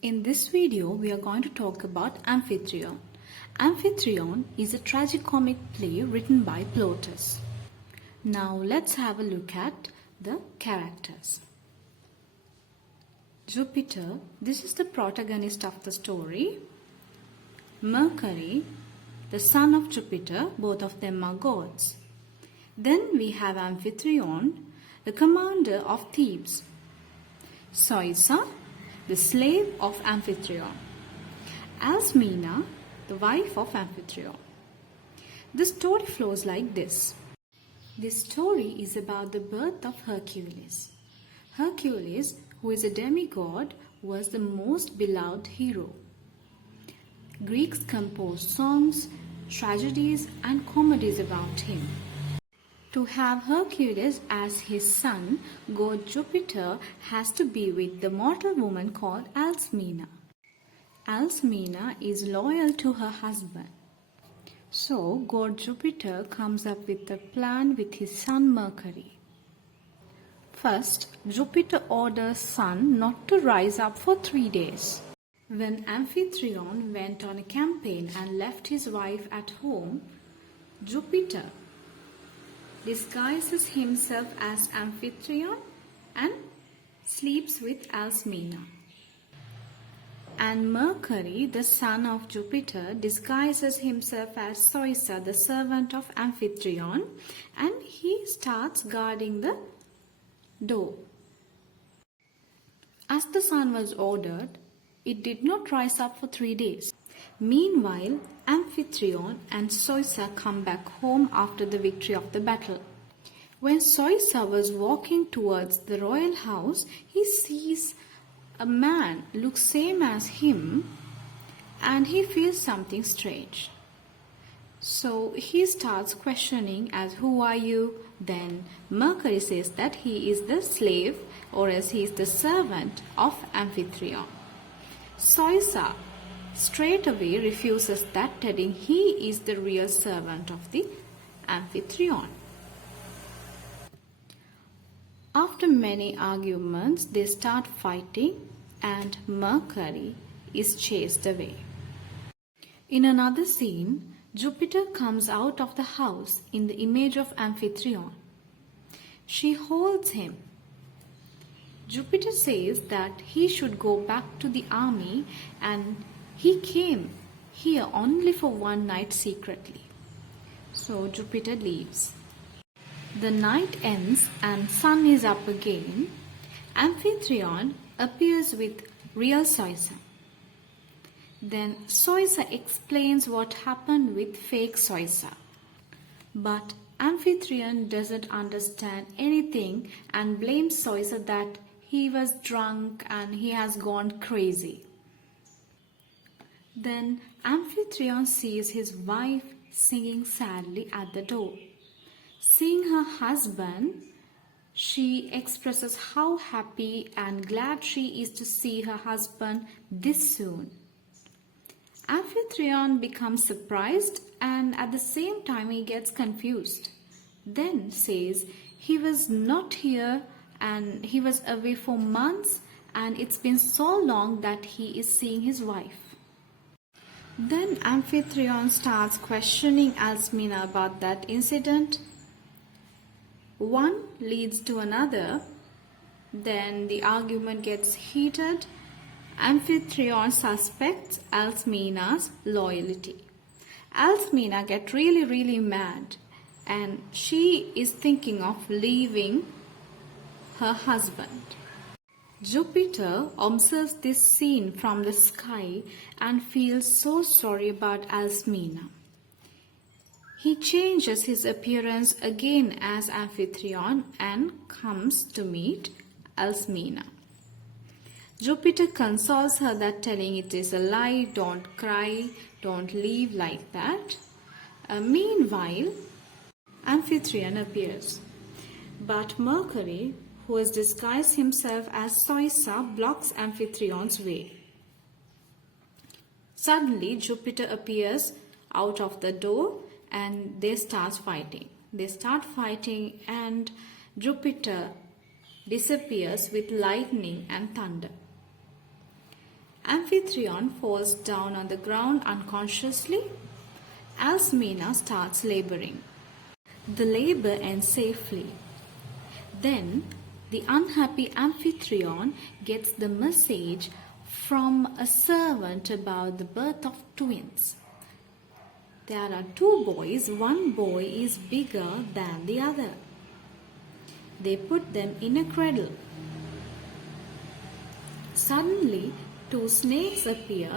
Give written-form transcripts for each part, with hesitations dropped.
In this video, we are going to talk about Amphitryon. Amphitryon is a tragicomic play written by Plautus. Now let's have a look at the characters. Jupiter, this is the protagonist of the story. Mercury, the son of Jupiter, both of them are gods. Then we have Amphitryon, the commander of Thebes. Soisa, the slave of Amphitryon. Alcmena, the wife of Amphitryon. The story flows like this. This story is about the birth of Hercules. Hercules, who is a demigod, was the most beloved hero. Greeks composed songs, tragedies, and comedies about him. To have Hercules as his son, god Jupiter has to be with the mortal woman called Alcmena. Alcmena is loyal to her husband. So, god Jupiter comes up with a plan with his son Mercury. First, Jupiter orders sun not to rise up for 3 days. When Amphitryon went on a campaign and left his wife at home, Jupiter disguises himself as Amphitryon and sleeps with Alcmena. And Mercury, the son of Jupiter, disguises himself as Soisa, the servant of Amphitryon, and he starts guarding the door. As the sun was ordered, it did not rise up for 3 days. Meanwhile, Amphitryon and Soisa come back home after the victory of the battle. When Soisa was walking towards the royal house, he sees a man looks same as him and he feels something strange. So he starts questioning as who are you? Then Mercury says that he is the slave or as he is the servant of Amphitryon. Soisa straight away refuses that, telling he is the real servant of the Amphitryon. After many arguments, they start fighting and Mercury is chased away. In another scene, Jupiter comes out of the house in the image of Amphitryon. She holds him. Jupiter says that he should go back to the army and he came here only for one night secretly. So Jupiter leaves. The night ends and sun is up again. Amphitryon appears with real Soisa. Then Soisa explains what happened with fake Soisa. But Amphitryon doesn't understand anything and blames Soisa that he was drunk and he has gone crazy. Then Amphitryon sees his wife singing sadly at the door. Seeing her husband, she expresses how happy and glad she is to see her husband this soon. Amphitryon becomes surprised and at the same time he gets confused. Then says he was not here and he was away for months and it's been so long that he is seeing his wife. Then Amphitryon starts questioning Alcmena about that incident. One leads to another. Then the argument gets heated. Amphitryon suspects Alcmena's loyalty. Alcmena gets really mad and she is thinking of leaving her husband. Jupiter observes this scene from the sky and feels so sorry about Alcmena. He changes his appearance again as Amphitryon and comes to meet Alcmena. Jupiter consoles her that telling it is a lie, don't cry, don't leave like that. Meanwhile, Amphitryon appears. But Mercury, who has disguised himself as Soisa, blocks Amphitryon's way. Suddenly, Jupiter appears out of the door and they start fighting. And Jupiter disappears with lightning and thunder. Amphitryon falls down on the ground unconsciously. Alcmena starts laboring. The labor ends safely. Then the unhappy Amphitryon gets the message from a servant about the birth of twins. There are two boys. One boy is bigger than the other. They put them in a cradle. Suddenly, two snakes appear.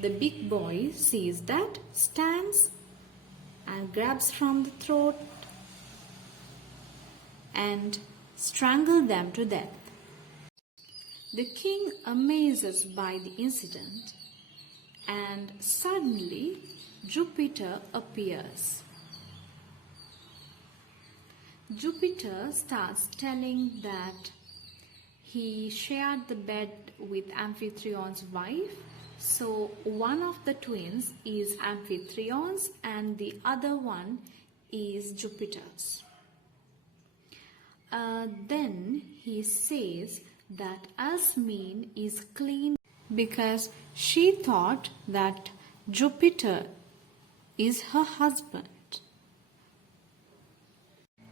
The big boy sees that, stands and grabs from the throat and strangles them to death. The king amazes by the incident, and suddenly Jupiter appears. Jupiter starts telling that he shared the bed with Amphitryon's wife, so one of the twins is Amphitryon's and the other one is Jupiter's. Then he says that Alcmene is clean because she thought that Jupiter is her husband.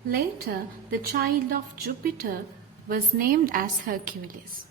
Later, the child of Jupiter was named as Hercules.